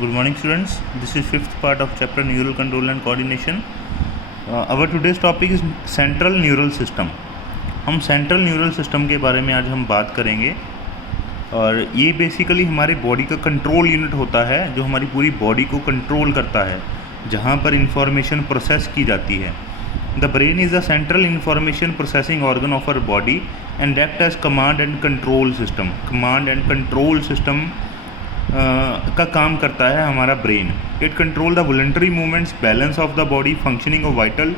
Good morning, students. This is fifth part of chapter Neural Control and Coordination. Our today's topic is Central Neural System. हम central neural system के बारे में आज हम बात करेंगे और ये बेसिकली हमारे बॉडी का कंट्रोल यूनिट होता है जो हमारी पूरी बॉडी को कंट्रोल करता है, जहाँ पर इंफॉर्मेशन प्रोसेस की जाती है. The brain is the central information processing organ of our body and act as command and control system. Command and control system का काम करता है हमारा brain. It control the voluntary movements, balance of the body, functioning of vital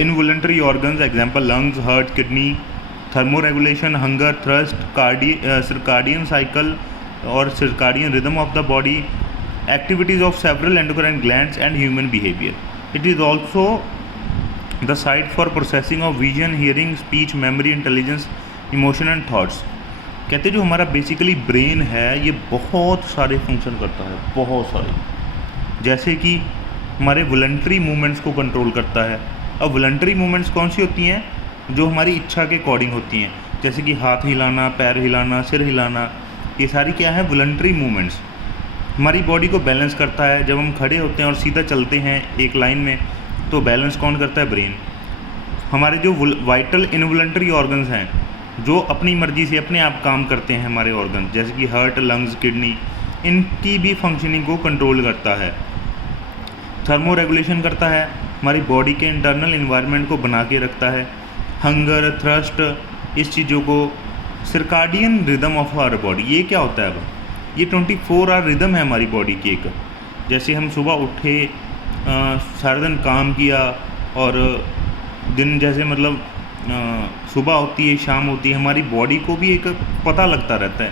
involuntary organs, example lungs, heart, kidney, thermoregulation, hunger, thrust, circadian cycle और circadian rhythm of the body, activities of several endocrine glands and human behaviour. It is also the site for processing of vision, hearing, speech, memory, intelligence, emotion and thoughts. कहते जो हमारा basically brain है ये बहुत सारे function करता है, बहुत सारे. जैसे कि हमारे वॉलंटरी मूवमेंट्स को कंट्रोल करता है. अब वॉलंटरी मूवमेंट्स कौन सी होती हैं? जो हमारी इच्छा के अकॉर्डिंग होती हैं, जैसे कि हाथ हिलाना, पैर हिलाना, सिर हिलाना. ये सारी क्या है? Voluntary movements. हमारी बॉडी को बैलेंस करता है. जब हम खड़े होते हैं और सीधा चलते हैं एक लाइन में तो बैलेंस कौन करता है? ब्रेन. हमारे जो वाइटल इनवॉलंटरी ऑर्गन्स हैं जो अपनी मर्ज़ी से अपने आप काम करते हैं, हमारे ऑर्गन जैसे कि हार्ट, लंग्स, किडनी, इनकी भी फंक्शनिंग को कंट्रोल करता है. थर्मो रेगुलेशन करता है, हमारी बॉडी के इंटरनल इन्वायरमेंट को बना के रखता है. हंगर, थ्रस्ट, इस चीज़ों को. Circadian rhythm of our body, ये क्या होता है? अब ये 24 आवर रिदम है हमारी बॉडी की एक. जैसे हम सुबह उठे, सारा दिन काम किया और दिन जैसे मतलब सुबह होती है, शाम होती है, हमारी बॉडी को भी एक पता लगता रहता है.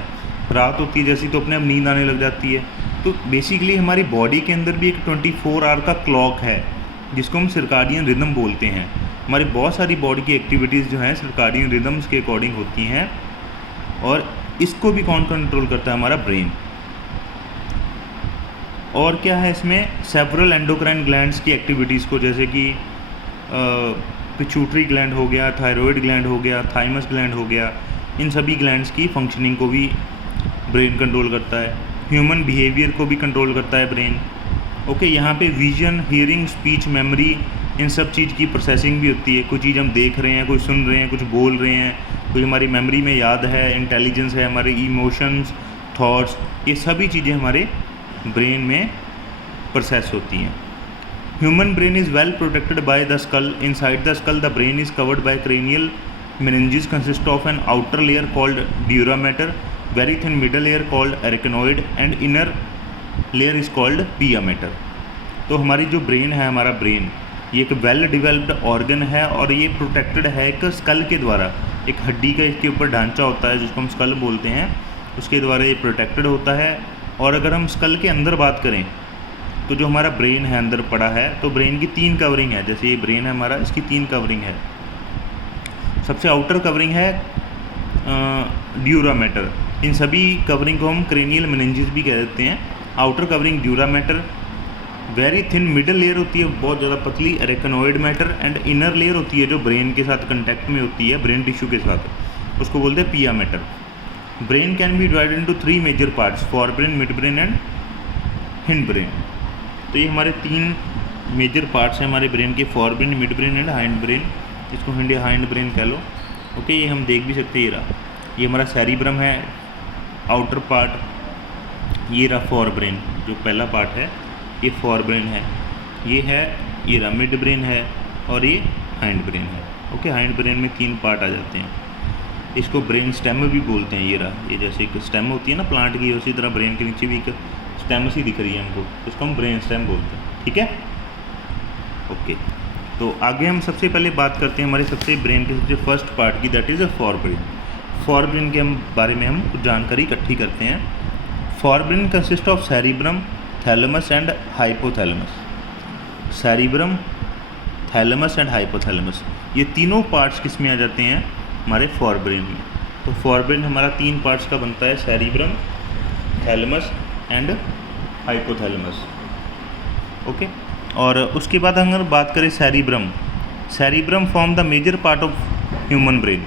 रात होती है जैसी तो अपने आप नींद आने लग जाती है. तो बेसिकली हमारी बॉडी के अंदर भी एक 24 आवर का क्लॉक है जिसको हम सर्काडियन रिदम बोलते हैं. हमारी बहुत सारी बॉडी की एक्टिविटीज़ जो हैं सर्काडियन रिदम्स के अकॉर्डिंग होती हैं और इसको भी कौन कंट्रोल करता है? हमारा ब्रेन. और क्या है इसमें? सेवरल एंडोक्राइन ग्लैंड्स की एक्टिविटीज़ को, जैसे कि पिट्यूटरी ग्लैंड हो गया, थायराइड ग्लैंड हो गया, थाइमस ग्लैंड हो गया, इन सभी ग्लैंड्स की फंक्शनिंग को भी ब्रेन कंट्रोल करता है. ह्यूमन बिहेवियर को भी कंट्रोल करता है ब्रेन. ओके, यहाँ पे विजन, हियरिंग, स्पीच, मेमोरी, इन सब चीज़ की प्रोसेसिंग भी होती है. कोई चीज़ हम देख रहे हैं, कोई सुन रहे हैं, कुछ बोल रहे हैं, कोई हमारी मेमोरी में याद है, इंटेलिजेंस है, हमारे इमोशंस, थॉट्स, ये सभी चीज़ें हमारे ब्रेन में प्रोसेस होती हैं. Human brain is well protected by the skull. Inside the skull, the brain is covered by cranial meninges consist of an outer layer called dura mater, very thin middle layer called arachnoid, and inner layer is called pia mater. तो हमारी जो brain है, हमारा brain ये एक well developed organ है और ये प्रोटेक्टेड है एक स्कल के द्वारा. एक हड्डी का इसके ऊपर ढांचा होता है जिसको हम स्कल बोलते हैं, उसके द्वारा ये प्रोटेक्टेड होता है. और अगर हम स्कल के अंदर बात करें तो जो हमारा ब्रेन है अंदर पड़ा है, तो ब्रेन की 3 कवरिंग है. जैसे ये ब्रेन है हमारा, इसकी 3 कवरिंग है. सबसे आउटर कवरिंग है ड्यूरा मैटर. इन सभी कवरिंग को हम क्रेनियल मेनिंजेस भी कह देते हैं. Outer covering dura mater, very thin middle layer होती है बहुत ज़्यादा पतली, अरेकनोइड मैटर, एंड इनर लेयर होती है जो ब्रेन के साथ कंटेक्ट में होती है, ब्रेन टिश्यू के साथ, उसको बोलते हैं pia matter. Brain can be divided into 3 major parts, forebrain, midbrain and hindbrain. तो ये हमारे 3 मेजर पार्ट्स हैं हमारे ब्रेन के, for brain, midbrain and hind brain. इसको हिंड या हाइंड ब्रेन कह लो. ओके, ये हम देख भी सकते हैं. ये रहा, ये हमारा सेरिब्रम है आउटर पार्ट. ये रहा फॉर ब्रेन, जो पहला पार्ट है ये फॉर ब्रेन है. ये है, ये रहा मिड ब्रेन है और ये हाइंड ब्रेन है. ओके, हाइंड ब्रेन में 3 पार्ट आ जाते हैं. इसको ब्रेन स्टेम भी बोलते हैं. ये रहा, ये जैसे एक स्टेम होती है ना प्लांट की, उसी तरह ब्रेन के नीचे भी एक स्टेम सी दिख रही है हमको, उसको हम ब्रेन स्टेम बोलते हैं. ठीक है, ओके. तो आगे हम सबसे पहले बात करते हैं हमारे सबसे ब्रेन के सबसे फर्स्ट पार्ट की, that is a for brain. For brain के हम बारे में हम कुछ जानकारी इकट्ठी करते हैं. For brain consist of cerebrum, thalamus and hypothalamus. Cerebrum, thalamus and hypothalamus, ये तीनों पार्ट्स किस में आ जाते हैं? हमारे फॉर ब्रेन में. तो फॉर ब्रेन हमारा 3 पार्ट्स का बनता है, cerebrum, thalamus and hypothalamus. Okay, और उसके बाद अगर बात करें cerebrum, cerebrum form the major part of human brain.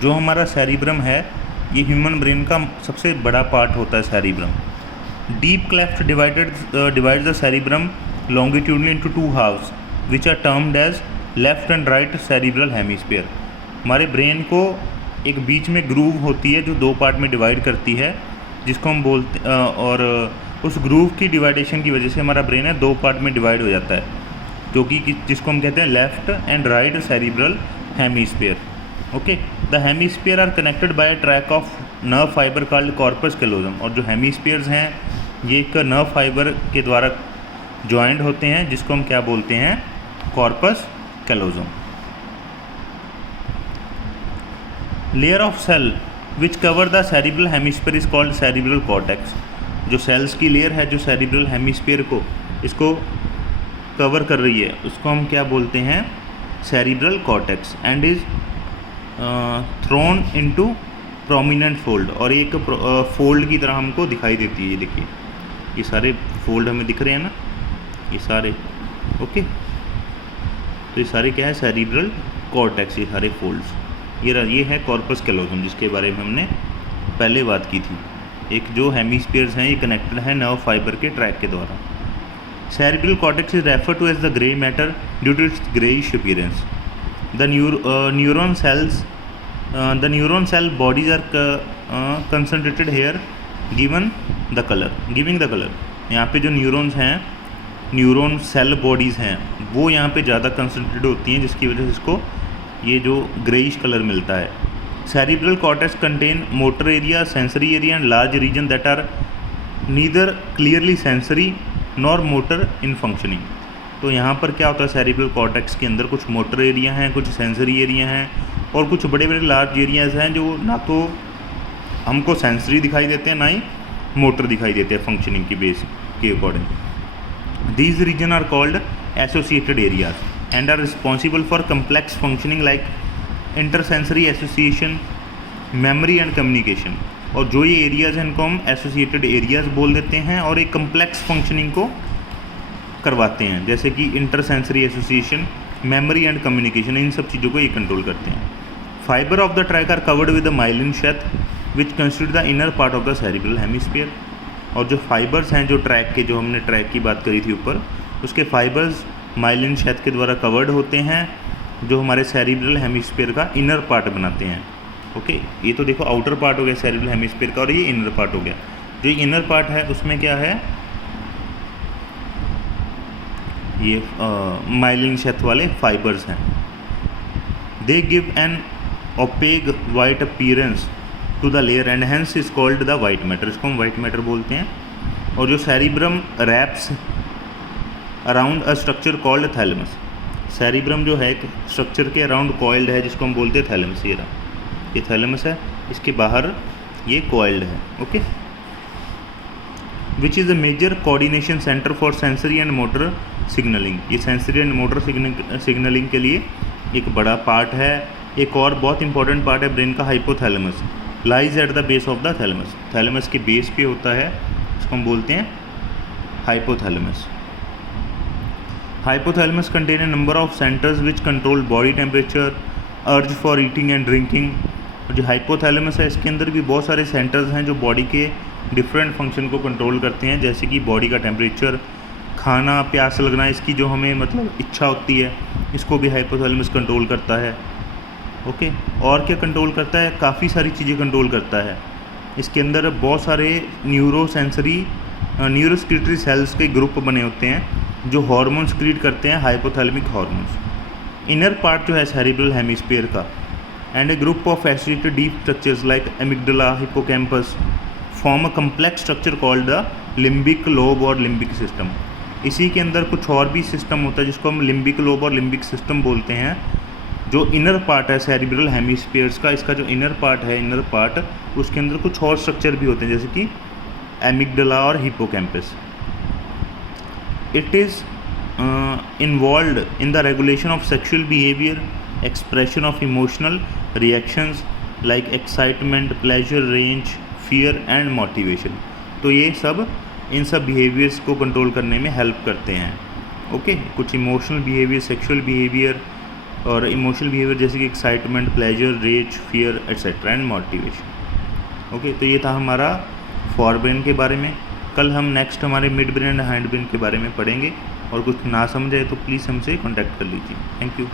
जो हमारा सेरिब्रम है ये ह्यूमन ब्रेन का सबसे बड़ा पार्ट होता है cerebrum. Deep cleft divides the cerebrum longitudinally into two halves, which are termed as left and right cerebral hemisphere. हमारे ब्रेन को एक बीच में ग्रूव होती है जो दो पार्ट में डिवाइड करती है, जिसको हम बोलते और उस ग्रूव की डिवाइडेशन की वजह से हमारा ब्रेन है दो पार्ट में डिवाइड हो जाता है, जो कि जिसको हम कहते हैं left and right cerebral hemisphere. Okay, the hemisphere are connected by a track of nerve fibre called corpus callosum. और जो हेमीस्फीयर्स हैं ये एक नर्व फाइबर के द्वारा ज्वाइंट होते हैं, जिसको हम क्या बोलते हैं, corpus callosum. Layer of cell which cover the cerebral hemisphere is called cerebral cortex. जो सेल्स की लेयर है जो सेरिब्रल हेमीस्फीयर को इसको कवर कर रही है उसको हम क्या बोलते हैं, cerebral cortex. And is throne into prominent fold. और एक फोल्ड की तरह हमको दिखाई देती है. ये देखिए, ये सारे फोल्ड हमें दिख रहे हैं ना, ये सारे. ओके, तो ये सारे क्या है, सेरिब्रल कॉर्टेक्स, ये सारे फोल्ड्स. ये है कॉर्पस कैलोजम, जिसके बारे में हमने पहले बात की थी. एक जो हेमीस्फीयर्स हैं ये कनेक्टेड है नर्व फाइबर के ट्रैक के द्वारा. Cerebral cortex is referred to as the grey matter due to its greyish appearance. The neuron cell bodies are concentrated here, giving the color. यहाँ पे जो न्यूरॉन्स हैं, न्यूरॉन सेल बॉडीज़ हैं, वो यहाँ पे ज़्यादा कंसनट्रेटेड होती हैं, जिसकी वजह से इसको ये जो ग्रेइश कलर मिलता है. Cerebral cortex contain motor area, sensory area and large region that are neither clearly sensory nor motor in functioning. तो यहाँ पर क्या होता है, सेरिब्रल कॉर्टेक्स के अंदर कुछ मोटर एरिया हैं, कुछ सेंसरी एरिया हैं और कुछ बड़े बड़े लार्ज एरियाज़ हैं जो ना तो हमको सेंसरी दिखाई देते हैं ना ही मोटर दिखाई देते हैं फंक्शनिंग की बेस के according. These region are called associated areas and are responsible for complex functioning like intersensory association, memory and communication. और जो ये एरियाज़ हैं इनको हम एसोसिएटेड एरियाज़ बोल देते हैं और एक कम्प्लेक्स फंक्शनिंग को करवाते हैं, जैसे कि intersensory association, memory and communication. इन सब चीज़ों को ये कंट्रोल करते हैं. Fibre of the track are covered with the myelin sheath which constitute the inner part of the cerebral hemisphere. और जो फाइबर्स हैं जो ट्रैक के, जो हमने ट्रैक की बात करी थी ऊपर, उसके फाइबर्स माइलिन शेथ के द्वारा कवर्ड होते हैं, जो हमारे सेरिब्रल हेमीस्फीयर का इनर पार्ट बनाते हैं. ओके, ये तो देखो आउटर पार्ट हो गया सेरिब्रल हेमीस्फीयर का और ये इनर पार्ट हो गया. जो इनर पार्ट है उसमें क्या है, ये माइलिन शेथ वाले फाइबर्स हैं. They give an opaque white appearance to the layer and hence is called the white matter. इसको हम वाइट मैटर बोलते हैं. और जो cerebrum wraps around a structure called thalamus. Cerebrum जो है एक स्ट्रक्चर के अराउंड कॉइल्ड है, जिसको हम बोलते हैं थैलेमस. ये थैलेमस है, इसके बाहर ये कॉइल्ड है. Okay, which is a major coordination centre for sensory and motor signalling. ये सेंसरी एंड मोटर सिग्नलिंग के लिए एक बड़ा पार्ट है. एक और बहुत इंपॉर्टेंट पार्ट है ब्रेन का, hypothalamus, lies at the base of the thalamus. Thalamus के बेस पे होता है, इसको हम बोलते हैं hypothalamus. Hypothalamus contain a number of centres which control body temperature, urge for eating and drinking. जो हाइपोथैलेमस है इसके अंदर भी बहुत सारे सेंटर्स हैं जो बॉडी के डिफरेंट फंक्शन को कंट्रोल करते हैं, जैसे कि बॉडी का टेम्परेचर, खाना, प्यास लगना, इसकी जो हमें मतलब इच्छा होती है, इसको भी हाइपोथैलेमस कंट्रोल करता है. ओके, और क्या कंट्रोल करता है, काफ़ी सारी चीज़ें कंट्रोल करता है. इसके अंदर बहुत सारे न्यूरोस्क्रीटरी सेल्स के ग्रुप बने होते हैं जो हार्मोन स्क्रीट करते हैं, हाइपोथैलेमिक हार्मोन्स. इनर पार्ट जो है सेरिब्रल हेमीस्फीयर का and A group of associated deep structures like amygdala, hippocampus form a complex structure called the limbic lobe और लिम्बिक सिस्टम. इसी के अंदर कुछ और भी सिस्टम होता है जिसको हम लिम्बिक लोब और लिम्बिक सिस्टम बोलते हैं. जो इनर पार्ट है सेरिब्रल हेमीस्फीयर्स का, इसका जो इनर पार्ट है, इनर पार्ट, उसके अंदर कुछ और स्ट्रक्चर भी होते हैं, जैसे कि एमिगडाला और hippocampus. It is involved in the regulation of sexual behavior, expression of emotional reactions like excitement, pleasure, rage, fear and motivation. तो ये सब इन सब बिहेवियर्स को कंट्रोल करने में हेल्प करते हैं. ओके, कुछ इमोशनल बिहेवियर, सेक्सुअल बिहेवियर और इमोशनल बिहेवियर जैसे कि excitement, pleasure, rage, fear etcetera and motivation. Okay, तो ये था हमारा फॉरब्रेन के बारे में. कल हम नेक्स्ट हमारे mid brain and hind brain के बारे में पढ़ेंगे, और कुछ ना समझे तो प्लीज़ हमसे कॉन्टैक्ट कर लीजिए। Thank you.